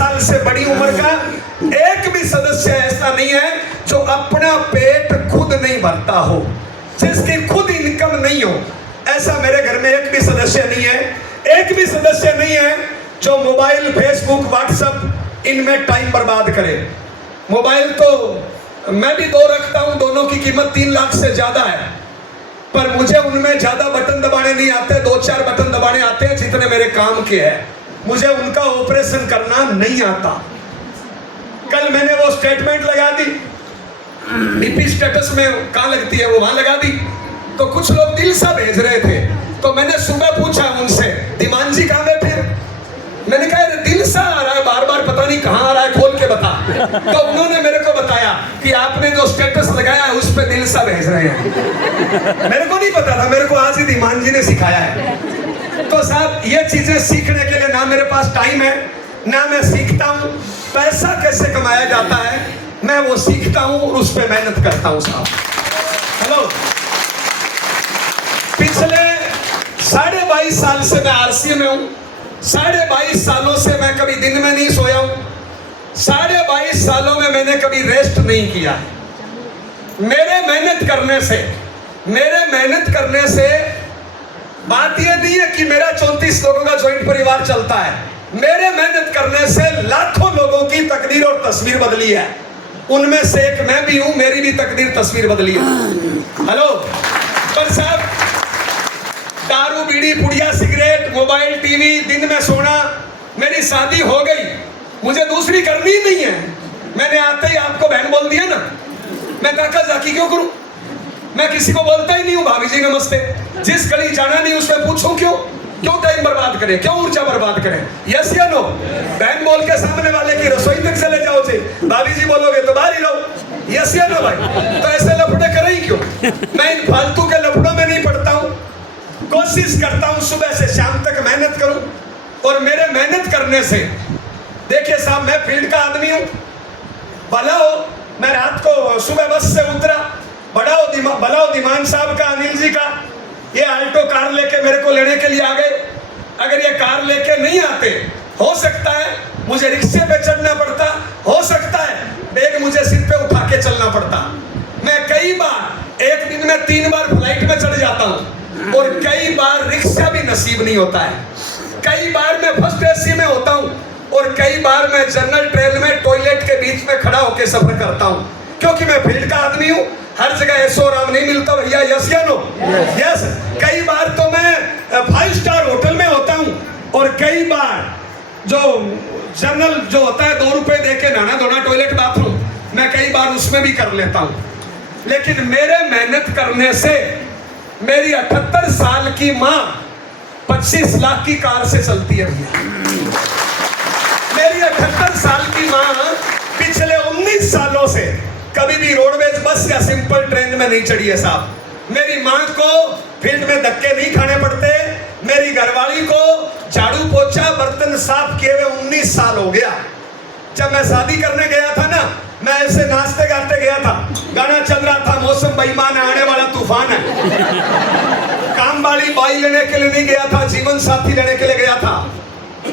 साल से बड़ी उम्र का एक भी सदस्य ऐसा नहीं है जो अपना पेट खुद नहीं भरता हो, जिसकी खुद इनकम नहीं हो। ऐसा मेरे घर में एक भी सदस्य नहीं है, एक भी सदस्य नहीं है जो मोबाइल, फेसबुक, व्हाट्सएप इनमें टाइम बर्बाद करे। मोबाइल तो मैं भी 2 रखता हूं, दोनों की कीमत 3 लाख से ज्यादा है, पर मुझे उनमें ज्यादा बटन दबाने नहीं आते, 2-4 बटन दबाने आते हैं जितने मेरे काम के हैं। मुझे उनका ऑपरेशन करना नहीं आता। कल मैंने वो स्टेटमेंट लगा दी, डीपी स्टेटस में कहाँ लगती है वो, वहां लगा दी, तो कुछ लोग दिल सा भेज रहे थे। तो मैंने सुबह पूछा उनसे, दीमान जी कहाँ बैठे? मैंने कहा दिल सा आ रहा है बार बार, पता नहीं कहाँ आ रहा है, खोल के बता। तो उन्होंने मेरे को बताया कि आपने जो स्टेटस लगाया है उस पे दिल सा भेज रहे हैं। मेरे को नहीं पता था, मेरे को आज ही दीमान जी ने सिखाया है। तो साहब ये चीजें सीखने के लिए ना मेरे पास टाइम है, ना मैं सीखता हूँ। पैसा कैसे कमाया जाता है मैं वो सीखता हूँ और उस पर मेहनत करता हूँ साहब। हेलो, पिछले 22.5 साल से मैं आरसी में हूँ। 22.5 सालों से मैं कभी दिन में नहीं सोया हूँ। 22.5 सालों में मैंने कभी रेस्ट नहीं किया। मेरे मेहनत करने से बात यह नहीं है कि मेरा 34 लोगों का ज्वाइंट परिवार चलता है। मेरे मेहनत करने से लाखों लोगों की तकदीर और तस्वीर बदली है। उनमें से एक मैं भी हूं, मेरी भी तकदीर तस्वीर बदली है। हेलो, पर साहब दारू, बीड़ी, पुड़िया, सिगरेट, मोबाइल, टीवी, दिन में सोना, मेरी शादी हो गई, मुझे दूसरी करनी ही नहीं है। मैंने आते ही आपको बहन बोल दिया ना, मैं काका जाकी क्यों करूं? मैं किसी को बोलता ही नहीं हूं भाभी जी नमस्ते। जिस गली जाना नहीं उसमें पूछूं क्यों टाइम बर्बाद करें, क्यों ऊर्जा बर्बाद करें? यस या नो? बहन बोल के सामने वाले की रसोई तक चले जाओ जी, भाभी जी बोलोगे तो बाहर ही रहो। यस या नो भाई? तो ऐसे लफड़े करें ही क्यों? मैं इन फालतू के लफड़ों में नहीं पड़ता हूं। कोशिश करता हूं सुबह से शाम तक मेहनत करूं, और मेरे मेहनत करने से देखिए साहब, मैं फील्ड का आदमी हूं। भला हो मैं रात को सुबह बस से उतरा, भला हो दीमान साहब का, अनिल जी का, ये आल्टो कार लेके मेरे को लेने के लिए आ गए। अगर ये कार लेके नहीं आते, हो सकता है मुझे रिक्शे पे चढ़ना पड़ता, हो सकता है बैग मुझे सिर पे उठा के चलना पड़ता। मैं कई बार एक दिन में 3 बार फ्लाइट में चढ़ जाता हूँ, और कई बार रिक्शा भी नसीब नहीं होता है। कई बार मैं फर्स्ट एसी में होता हूँ, और कई बार मैं जनरल ट्रेन में टॉयलेट के बीच में खड़ा होकर सफर करता हूँ, क्योंकि मैं फील्ड का आदमी हूँ। हर जगह ऐसो आराम नहीं मिलता भैया। यस या नो? यस। कई बार तो मैं 5 स्टार होटल में होता हूँ, और कई बार जो जनरल जो होता है 2 रुपए दे के नहाना धोना, टॉयलेट, बाथरूम, मैं कई बार उसमें भी कर लेता हूँ। लेकिन मेरे मेहनत करने से मेरी 78 साल की माँ 25 लाख की कार से चलती है भैया। मेरी 78 साल की माँ पिछले 19 सालों से कभी भी रोडवेज बस या सिंपल ट्रेन में नहीं चढ़ी है साहब। मेरी माँ को फील्ड में धक्के नहीं खाने पड़ते। मेरी घरवाली को झाड़ू पोछा बर्तन साफ किए हुए 19 साल हो गया। जब मैं शादी करने गया था ना, मैं ऐसे नाचते गाते गया था, गाना चल रहा था, मौसम बेईमान है, आने वाला तूफान है। काम वाली बाई लेने के लिए नहीं गया था, जीवन साथी लेने के लिए गया था।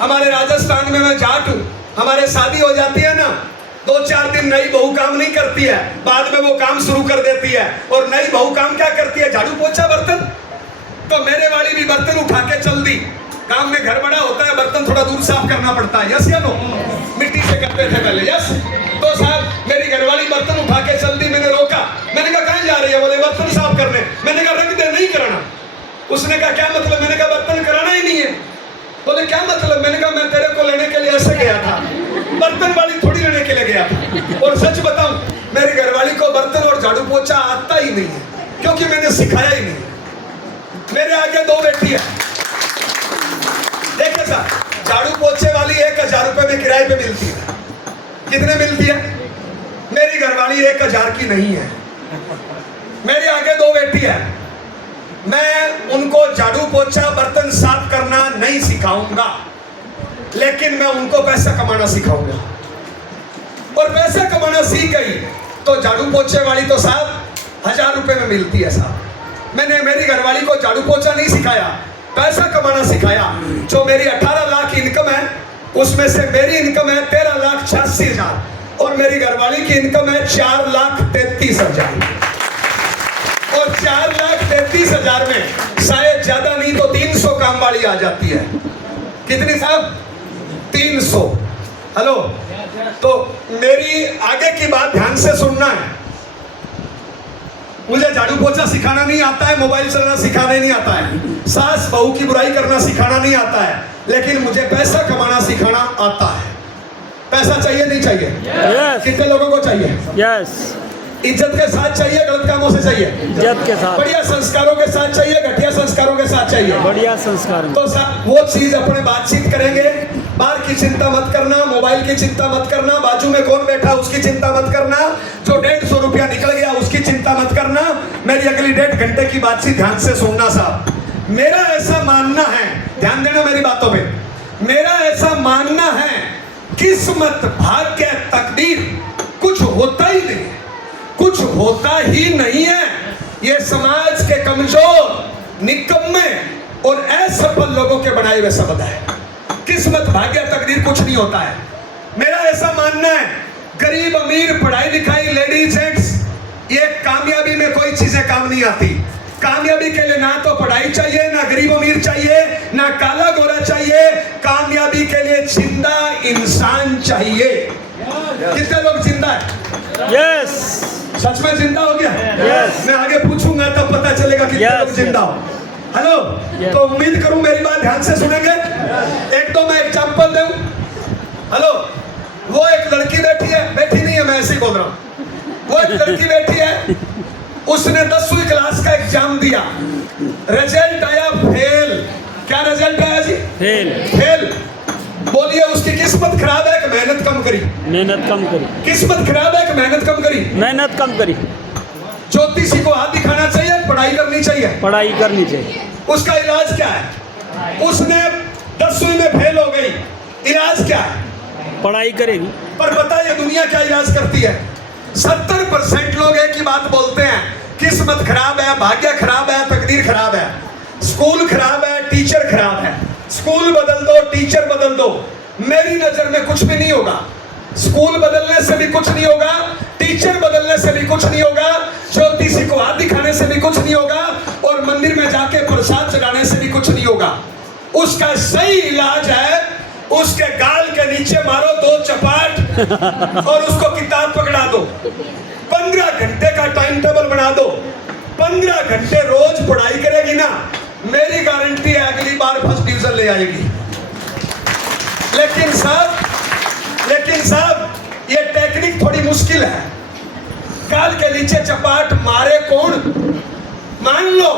हमारे राजस्थान में मैं जाट हूँ, हमारे शादी हो जाती है ना, 2-4 दिन नई बहू काम नहीं करती है, बाद में वो काम शुरू कर देती है। और नई बहू काम क्या करती है? झाड़ू पोछा बर्तन। तो मेरे वाली भी बर्तन उठा के चल दी। काम में घर बड़ा होता है, बर्तन थोड़ा दूर साफ करना पड़ता है। यस या नो? मिट्टी से करते थे पहले। यस। तो साहब मेरी घरवाली बर्तन उठा के चल दी। मैंने रोका, मैंने कहा कहाँ जा रही है? बोले बर्तन साफ करने। मैंने कहा रख दे, नहीं कराना। उसने कहा क्या मतलब? मैंने कहा बर्तन कराना ही नहीं है। बोले क्या मतलब? मैंने कहा मैं तेरे को लेने के लिए ऐसे गया था, बर्तन वाली थोड़ी लेने के लिए गया था। और सच बताऊं, मेरी घरवाली को बर्तन और झाड़ू पोछा आता ही नहीं है, क्योंकि मैंने सिखाया ही नहीं। मेरे आगे 2 बेटी है। देखिए साहब, झाड़ू पोछे वाली 1000 रुपए में किराए पे मिलती है। कितने मिलती है? मेरी घरवाली 1000 की नहीं है। मेरे आगे 2 बेटी है। मैं उनको झाड़ू पोछा बर्तन साफ करना नहीं सिखाऊंगा, लेकिन मैं उनको पैसा कमाना सिखाऊंगा। और पैसा कमाना सीख गई तो झाड़ू पोछे वाली तो साहब 1000 रुपए में मिलती है साहब। मैंने मेरी घरवाली को झाड़ू पोछा नहीं सिखाया, पैसा कमाना सिखाया। जो मेरी 18 लाख इनकम है उसमें से मेरी इनकम है 13,86,000 और मेरी घरवाली की इनकम है 4,33,000। और 4,33,000 में शायद ज्यादा नहीं तो 300 काम वाली आ जाती है। कितनी साहब? 300। हेलो, तो मेरी आगे की बात ध्यान से सुनना है। मुझे झाड़ू पोछा सिखाना नहीं आता है, मोबाइल चलाना सिखाना नहीं आता है, सास बहू की बुराई करना सिखाना नहीं आता है, लेकिन मुझे पैसा कमाना सिखाना आता है। पैसा चाहिए नहीं चाहिए? Yes. कितने लोगों को चाहिए? यस, इज्जत के साथ चाहिए, गलत कामों से चाहिए? इज्जत के साथ, बढ़िया संस्कारों के साथ चाहिए, घटिया संस्कारों के साथ चाहिए? बढ़िया संस्कार में। तो वो चीज अपने बातचीत करेंगे। बाहर की चिंता मत करना, मोबाइल की चिंता मत करना, बाजू में कौन बैठा उसकी चिंता मत करना, जो 150 रुपया निकल गया उसकी चिंता मत करना। मेरी अगली 1.5 घंटे की बातचीत ध्यान से सुनना साहब। मेरा ऐसा मानना है, ध्यान देना मेरी बातों पे, मेरा ऐसा मानना है किस्मत, भाग्य, तकदीर कुछ होता ही नहीं, कुछ होता ही नहीं है। ये समाज के कमजोर, निकम्मे और असफल लोगों के बनाए हुए शब्द है। किस्मत, भाग्य, तकदीर कुछ नहीं होता है। मेरा ऐसा मानना है गरीब अमीर, पढ़ाई लिखाई, लेडीज जेंट्स, ये कामयाबी में कोई चीजें काम नहीं आती। कामयाबी के लिए ना तो पढ़ाई चाहिए, ना गरीब अमीर चाहिए, ना काला गोरा चाहिए। कामयाबी के लिए जिंदा इंसान चाहिए। कितने लोग जिंदा है? यस, सच में जिंदा हो गया? Yes. मैं आगे पूछूंगा तब पता चलेगा कितने Yes, लोग जिंदा हो। Hello, Yes. तो उम्मीद करूं मेरी बात ध्यान से सुनेंगे। एक तो मैं एग्जांपल दूं। हेलो, वो एक लड़की बैठी नहीं है, मैं ऐसे ही बोल रहा हूं। वो एक लड़की बैठी है, उसने 10वीं क्लास का एग्जाम दिया, रिजल्ट आया फेल। क्या रिजल्ट आया जी? फेल। फेल। बोलिए उसकी किस्मत खराब है कि मेहनत कम करी? मेहनत कम करी। किस्मत खराब है कि मेहनत कम करी? मेहनत कम करी। ज्योतिषी को हाथ दिखाना चाहिए, पढ़ाई करनी चाहिए? पढ़ाई करनी चाहिए। उसका इलाज क्या है? उसने 10वीं में फेल हो गई, इलाज क्या है? पढ़ाई करेगी। पर पता है दुनिया क्या इलाज करती है? 70% लोग एक ही बात बोलते हैं, किस्मत खराब है, भाग्य खराब है, तकदीर खराब है, स्कूल खराब है, टीचर खराब है। स्कूल बदल दो, टीचर बदल दो, मेरी नजर में कुछ भी नहीं होगा। स्कूल बदलने से भी कुछ नहीं होगा, टीचर बदलने से भी कुछ नहीं होगा, ज्योतिषी को हाथ दिखाने से भी कुछ नहीं होगा, और मंदिर में जाके प्रसाद चढ़ाने से भी कुछ नहीं होगा। उसका सही इलाज है उसके गाल के नीचे मारो 2 चपाट और उसको किताब पकड़ा दो। 15 घंटे का टाइम टेबल बना दो, 15 घंटे रोज पढ़ाई करेगी ना, मेरी गारंटी है अगली बार फर्स्ट डिवीजन ले आएगी। लेकिन साहब ये टेक्निक थोड़ी मुश्किल है। गाल के नीचे चपाट मारे कौन? मान लो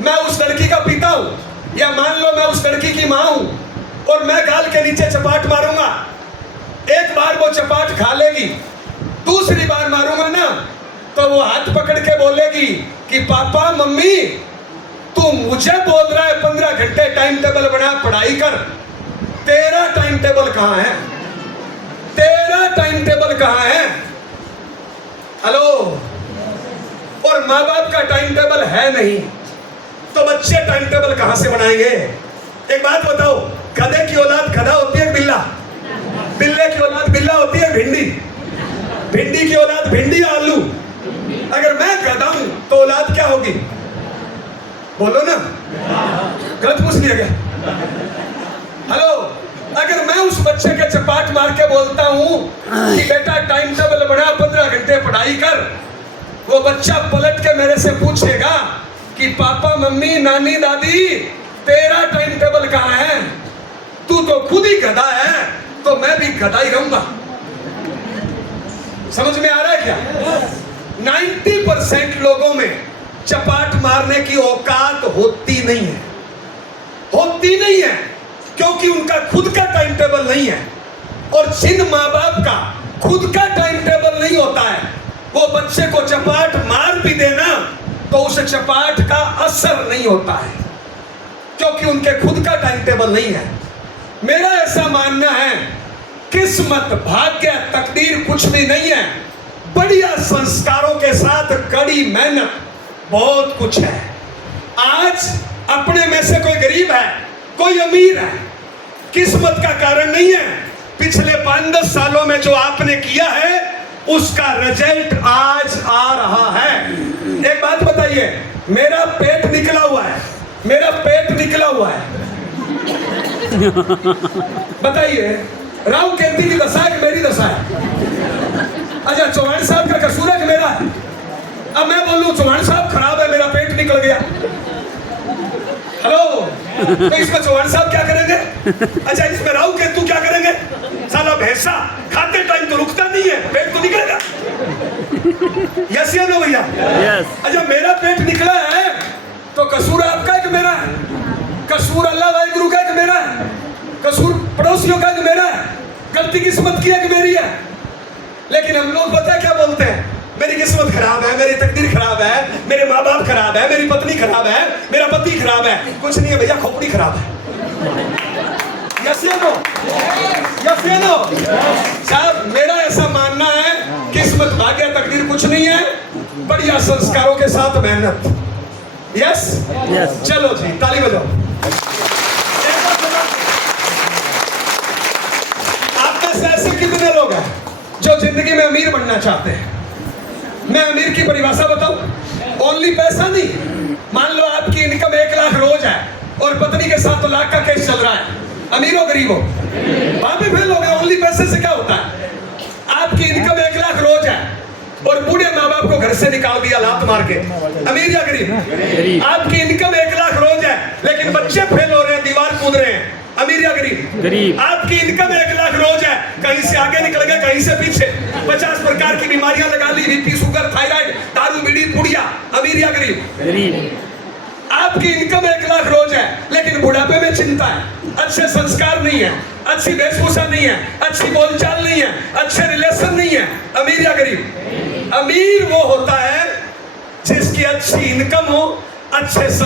मैं उस लड़की का पिता हूं, या मान लो मैं उस लड़की की मां हूं, और मैं गाल के नीचे चपाट मारूंगा। एक बार वो चपाट खा लेगी, दूसरी बार मारूंगा ना तो वो हाथ पकड़ के बोलेगी कि पापा मम्मी तू मुझे बोल रहा है 15 घंटे टाइम टेबल बना, पढ़ाई कर, तेरा टाइम टेबल कहां है? तेरा टाइम टेबल कहां है? हेलो, और माँ बाप का टाइम टेबल है नहीं तो बच्चे टाइम टेबल कहां से बनाएंगे? एक बात बताओ, गधे की औलाद गधा होती है बिल्ला? बिल्ले की औलाद बिल्ला होती है भिंडी? भिंडी की औलाद भिंडी आलू? अगर मैं गधा हूं तो औलाद क्या होगी? बोलो ना, गलत पूछ लिया क्या? हेलो, अगर मैं उस बच्चे के चपाट मार के बोलता हूं कि बेटा टाइम टेबल बना, 15 घंटे पढ़ाई कर, वो बच्चा पलट के मेरे से पूछेगा कि पापा मम्मी नानी दादी तेरा टाइम टेबल कहां है? तू तो खुद ही गधा है, तो मैं भी गधा ही रहूंगा। समझ में आ रहा है क्या? 90% लोगों में चपाट मारने की औकात होती नहीं है, होती नहीं है, क्योंकि उनका खुद का टाइम टेबल नहीं है। और जिन माँ बाप का खुद का टाइम टेबल नहीं होता है, वो बच्चे को चपाट मार भी देना तो उस चपाट का असर नहीं होता है, क्योंकि उनके खुद का टाइम टेबल नहीं है। मेरा ऐसा मानना है किस्मत, भाग्य, तकदीर कुछ भी नहीं है, बढ़िया संस्कारों के साथ कड़ी मेहनत बहुत कुछ है। आज अपने में से कोई गरीब है, कोई अमीर है, किस्मत का कारण नहीं है, पिछले 5-10 सालों में जो आपने किया है उसका रिजल्ट आज आ रहा है। एक बात बताइए, मेरा पेट निकला हुआ है, मेरा पेट निकला हुआ है, बताइए राव केंद्री की दशा है कि मेरी दशा है? अच्छा, चौहान साहब का कसूर है कि मेरा है? अब मैं बोलूं चौहान साहब खराब है, मेरा पेट निकल गया, हेलो, तो इसमें चौहान साहब क्या करेंगे? अच्छा, इसमें राव केतु क्या करेंगे? साला भैंसा खाते टाइम तो रुकता नहीं है, पेट तो निकलेगा। यस या नो भैया? यस। अच्छा, मेरा पेट निकला है तो कसूर आपका है कि मेरा है? कसूर अल्लाह वाहिगुरु का है कि मेरा है? कसूर पड़ोसियों का है कि मेरा है? गलती किस्मत की है कि मेरी है? लेकिन हम लोग पता है क्या बोलते हैं? मेरी किस्मत खराब है, मेरी तकदीर खराब है, मेरे माँ बाप खराब है, मेरी पत्नी खराब है, मेरा पति खराब है। कुछ नहीं है भैया, खोपड़ी खराब है। यस या नो? यस या नो? साहब, मेरा ऐसा मानना है, किस्मत भाग्य तकदीर कुछ नहीं है, बढ़िया संस्कारों के साथ मेहनत। यस? यस। चलो जी, ताली बजाओ। आप में से ऐसे कितने लोग हैं जो जिंदगी में अमीर बनना चाहते हैं? मैं अमीर की परिभाषा बताऊं? ओनली पैसा नहीं। मान लो आपकी इनकम 1 लाख रोज है और पत्नी के साथ तो लाख का केस चल रहा है, अमीर हो गरीब हो? वहां पे फेल हो गए। ओनली पैसे से क्या होता है? आपकी इनकम 1 लाख रोज है और बूढ़े माँ बाप को घर से निकाल दिया लात मार के, अमीर या गरीब? आपकी इनकम 1 लाख रोज है लेकिन बच्चे फेल हो रहे हैं, दीवार कूद रहे हैं, अमीर या गरीब? गरीब। आपकी इनकम 1 लाख रोज है, कहीं से आगे निकल गए कहीं से पीछे, 50 प्रकार की बीमारियां लगा ली, बीपी, शुगर, थायराइड, दारू, बीड़ी, पुड़िया, अमीर या गरीब? गरीब। आपकी इनकम 1 लाख रोज है लेकिन बुढ़ापे में चिंता है, अच्छे संस्कार नहीं है, अच्छी वेशभूषा नहीं है, अच्छी बोलचाल नहीं है, अच्छे रिलेशन नहीं है, अमीर या गरीब? अमीर वो होता है जिसकी अच्छी इनकम हो, अच्छे